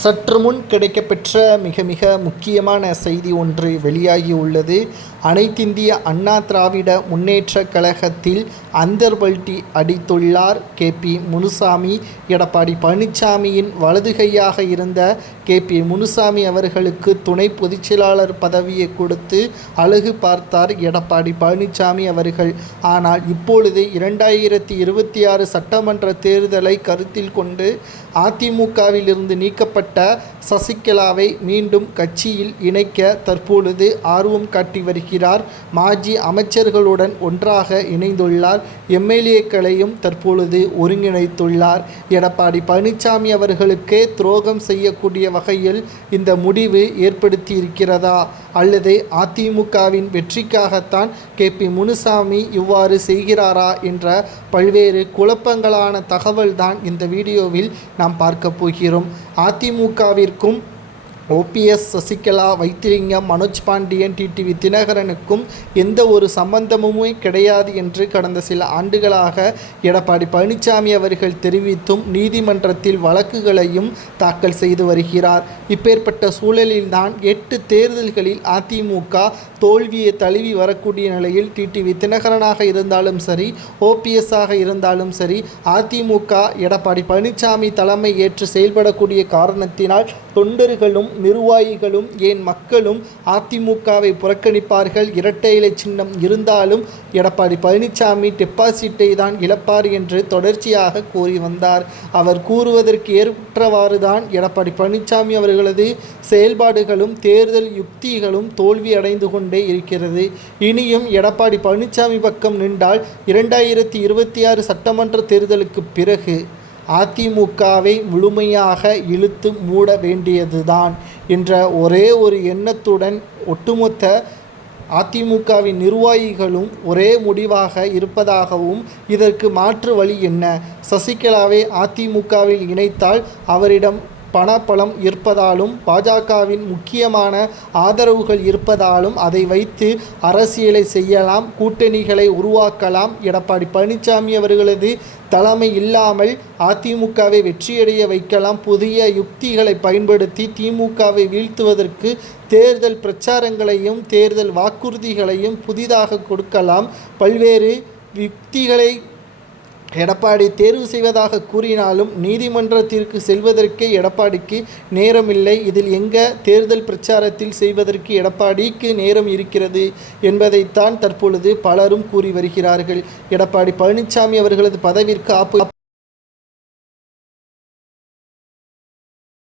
சற்று முன் கிடைக்கப்பெற்ற மிக மிக முக்கியமான செய்தி ஒன்று வெளியாகி உள்ளது. அனைத்திந்திய அண்ணா திராவிட முன்னேற்றக் கழகத்தில் அந்தர்பல்டி அடித்துள்ளார். கே. பி. முனுசாமி எடப்பாடி பழனிசாமியின் வலது கையாக இருந்த கே. பி. முனுசாமி அவர்களுக்கு துணை பொதுச்செயலாளர் பதவியை கொடுத்து அழகு பார்த்தார் எடப்பாடி பழனிசாமி அவர்கள். ஆனால் இப்பொழுது இரண்டாயிரத்தி இருபத்தி ஆறு சட்டமன்ற தேர்தலை கருத்தில் கொண்டு அதிமுகவிலிருந்து நீக்கப்பட்ட சசிகலாவை மீண்டும் கட்சியில் இணைக்க தற்பொழுது ஆர்வம் காட்டி வருகிறார். மாஜி அமைச்சர்களுடன் ஒன்றாக இணைந்துள்ளார். எம்எல்ஏக்களையும் தற்பொழுது ஒருங்கிணைத்துள்ளார். எடப்பாடி பழனிசாமி அவர்களுக்கே துரோகம் செய்யக்கூடிய வகையில் இந்த முடிவு ஏற்படுத்தியிருக்கிறதா? அல்லது அதிமுகவின் வெற்றிக்காகத்தான் கே. பி. முனுசாமி இவ்வாறு செய்கிறாரா? என்ற பல்வேறு குழப்பங்களான தகவல்தான் இந்த வீடியோவில் நாம் பார்க்க போகிறோம். அதிமுகவிற்கும் ஓபிஎஸ் சசிகலா வைத்திலிங்கம் மனோஜ் பாண்டியன் டிடிவி தினகரனுக்கும் எந்த ஒரு சம்பந்தமுமே கிடையாது என்று கடந்த சில ஆண்டுகளாக எடப்பாடி பழனிசாமி அவர்கள் தெரிவித்தும் நீதிமன்றத்தில் வழக்குகளையும் தாக்கல் செய்து வருகிறார். இப்பேற்பட்ட சூழலில்தான் எட்டு தேர்தல்களில் அதிமுக தோல்வியை தழுவி வரக்கூடிய நிலையில் டிடிவி தினகரனாக இருந்தாலும் சரி ஓபிஎஸ்ஸாக இருந்தாலும் சரி அதிமுக எடப்பாடி பழனிசாமி தலைமை ஏற்று செயல்படக்கூடிய காரணத்தினால் தொண்டர்களும் நிர்வாகிகளும் ஏன் மக்களும் அதிமுகவை புறக்கணிப்பார்கள்? இரட்டை இலை சின்னம் இருந்தாலும் எடப்பாடி பழனிசாமி டெபாசிட்டை தான் இழப்பார் என்று தொடர்ச்சியாக கூறி வந்தார். அவர் கூறுவதற்கு ஏற்றவாறு தான் எடப்பாடி பழனிசாமி அவர்களது செயல்பாடுகளும் தேர்தல் யுக்திகளும் தோல்வி அடைந்து கொண்டே இருக்கிறது. இனியும் எடப்பாடி பழனிசாமி பக்கம் நின்றால் இரண்டாயிரத்தி இருபத்தி ஆறு சட்டமன்ற தேர்தலுக்கு பிறகு அதிமுகவை முழுமையாக இழுத்து மூட வேண்டியதுதான் என்ற ஒரே ஒரு எண்ணத்துடன் ஒட்டுமொத்த அதிமுகவின் நிர்வாகிகளும் ஒரே முடிவாக இருப்பதாகவும் இதற்கு மாற்று வழி என்ன? சசிகலாவை அதிமுகவில் இணைத்தால் அவரிடம் பணப்பலம் இருப்பதாலும் பாஜகவின் முக்கியமான ஆதரவுகள் இருப்பதாலும் அதை வைத்து அரசியலை செய்யலாம் கூட்டணிகளை உருவாக்கலாம் எடப்பாடி பழனிசாமி அவர்களது தலைமை இல்லாமல் அதிமுகவை வெற்றியடைய வைக்கலாம் புதிய யுக்திகளை பயன்படுத்தி திமுகவை வீழ்த்துவதற்கு தேர்தல் பிரச்சாரங்களையும் தேர்தல் வாக்குறுதிகளையும் புதிதாக கொடுக்கலாம். பல்வேறு யுக்திகளை எடப்பாடி தேர்வு செய்வதாக கூறினாலும் நீதிமன்றத்திற்கு செல்வதற்கே எடப்பாடிக்கு நேரமில்லை. இதில் எங்க தேர்தல் பிரச்சாரத்தில் செய்வதற்கு எடப்பாடிக்கு நேரம் இருக்கிறது என்பதைத்தான் தற்பொழுது பலரும் கூறி வருகிறார்கள். எடப்பாடி பழனிசாமி அவர்களது பதவிற்கு ஆப்பு